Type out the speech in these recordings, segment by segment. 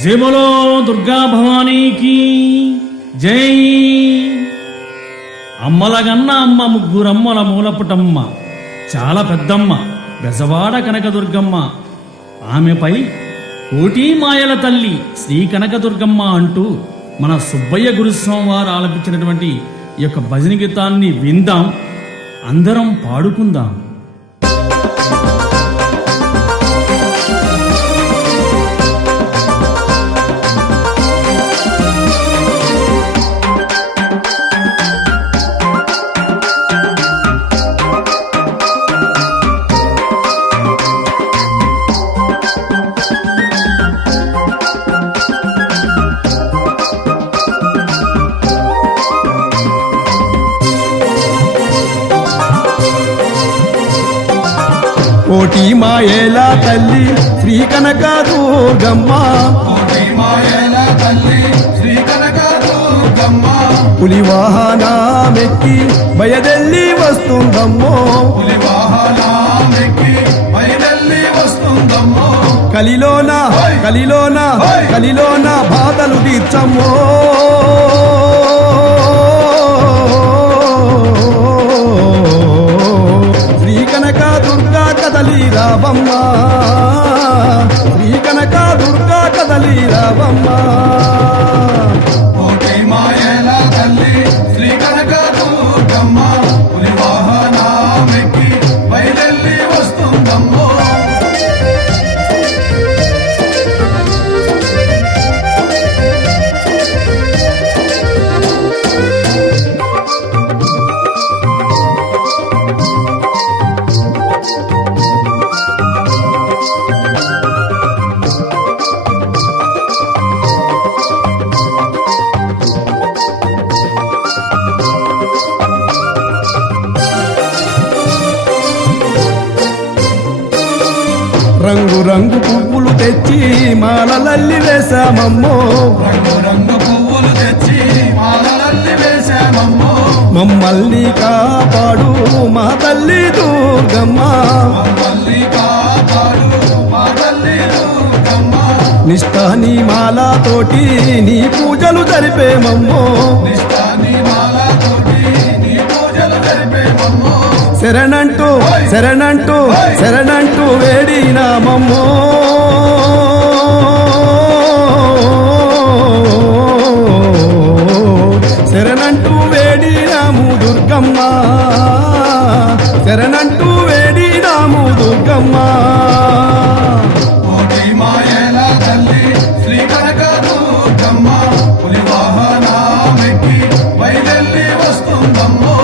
జై బోలో దుర్గా భవానీకి జై. అమ్మలగన్న అమ్మ ముగ్గురమ్మల మూలపుటమ్మ, చాలా పెద్దమ్మ బెజవాడ కనకదుర్గమ్మ. ఆమెపై కోటి మాయల తల్లి శ్రీ కనకదుర్గమ్మ అంటూ మన సుబ్బయ్య గురుస్వామి వారు ఆలపించినటువంటి ఈ యొక్క భజన గీతాన్ని విందాం, అందరం పాడుకుందాం. కోటి మాయేల తల్లి శ్రీ కనకదుర్గమ్మ, కోటి మాయేల తల్లి శ్రీ కనకదుర్గమ్మ, పులి వాహనమెక్కి బయదెల్లి వస్తుందమ్మో, పులి వాహనమెక్కి బయదెల్లి వస్తుందమ్మో, కలిలోన కలిలోన కలిలోన బాధలు తీర్చమ్మో. శ్రీ కనకదుర్గా కదలి రావమ్మ, శ్రీ కనకదుర్గా కదలి రావమ్మ. కోటి మాయేల తల్లి శ్రీ కనకదుర్గమ్మ, పులి వాహనమెక్కి బయదెల్లి వస్తుందమ్మో. రంగు రంగు పువ్వులు తెచ్చి మాలలల్లి వేశామమ్మో, రంగు రంగు పువ్వులు తెచ్చి మాలలల్లి వేశామమ్మో, మమ్మల్ని కాపాడు మా తల్లి దుర్గమ్మ. మమ్మల్ని కాపాడు మా తల్లి దుర్గమ్మ, నిష్ఠాని మాలతోటి నీ పూజలు జరిపేమమ్మో, నిష్ఠాని మాలతోటి నీ పూజలు జరిపేమమ్మో, శరణంటూ శరణంటూ శరణంటూ వేడినామమ్మో. శరణంటూ వేడినాము దుర్గమ్మ, శరణంటూ వేడినాము దుర్గమ్మ. కోటి మాయేల తల్లి శ్రీ కనకదుర్గమ్మ, పులి వాహనమెక్కి బయదెల్లి వస్తుందమ్మో.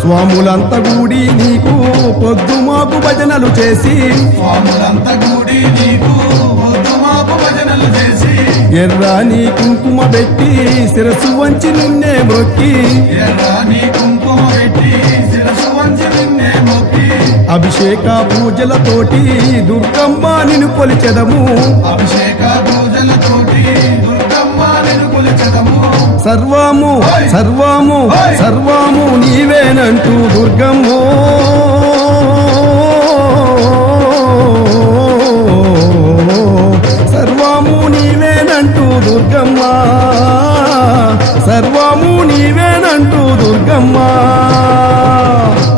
స్వాములంత గూడి నీకు పొద్దు మాకు భజనలు చేసి, స్వాములంతా కూడి నీకు పొద్దుమాపు భజనలు చేసి, ఎర్రాని కుంకుమ పెట్టి శిరసు వంచి నిన్నే మొక్కి, ఎర్రాని కుంకుమ పెట్టి శిరసు వంచి నిన్నే మొక్కి, అభిషేక పూజలతోటి దుర్గమ్మ నిన్ను కొలిచెదము. అభిషేక పూజలతోటి దుర్గమ్మ నిన్ను కొలిచెదము. సర్వము సర్వము సర్వము నీవేనంటూ దుర్గమ్మో. సర్వము నీవేనంటూ దుర్గమ్మ, సర్వము నీవేనంటూ దుర్గమ్మ.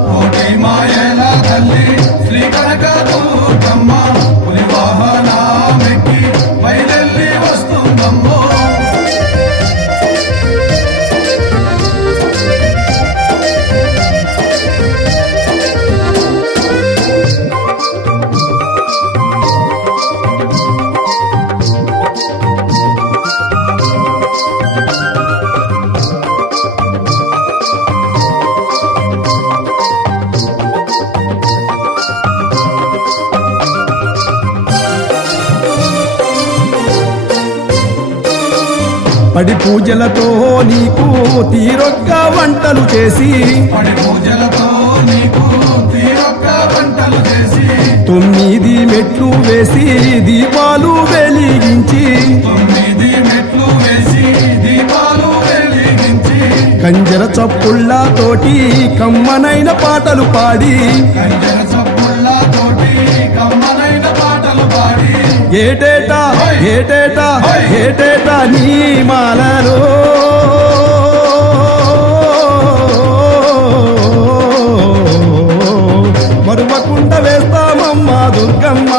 కోటి మాయేల తల్లి శ్రీ కనకదుర్గమ్మ, పులి వాహనమెక్కి బయదెల్లి వస్తుందమ్మో. పడి పూజలతో నీకు తీరొక్క వంటలు చేసి పడి పూజలతో నీకు తీరొక్క వంటలు చేసి 9 మెట్లు వేసి దీపాలు వెలిగించి 9 మెట్లు వేసి దీపాలు వెలిగించి కంజర చప్పుళ్ళతోటి కమ్మనైన పాటలు పాడి కంజర చప్పుళ్ళతోటి కమ్మనైన పాటలు పాడి ఏటేటా ఏటేటా ఏటేటా నీ మాలలో మరువకుండ వేస్తామమ్మా దుర్గమ్మ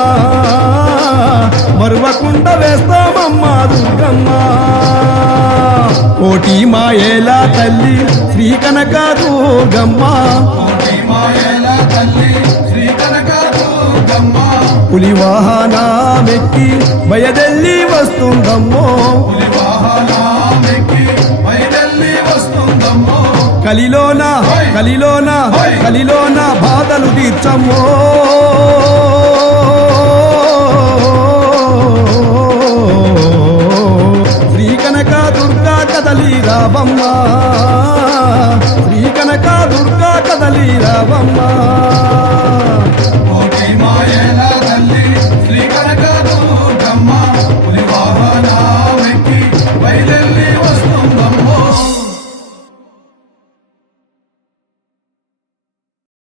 మరువకుండ వేస్తామమ్మా దుర్గమ్మ కోటి మాయేల తల్లి శ్రీ కనక దుర్గమ్మ కోటి మాయల తల్లి శ్రీ కనక దుర్గమ్మ పులి వాహనమెక్కి బయదెల్లి వస్తుందమ్మో పులి వాహనమెక్కి బయదెల్లి వస్తుందమ్మో కలిలోన కలిలోన కలిలోన బాధలు తీర్చమ్మో శ్రీ కనక దుర్గా కదలి రావమ్మ శ్రీ కనక దుర్గా కదలి రావమ్మ కోటి మాయల తల్లి శ్రీ కనక దుర్గమ్మ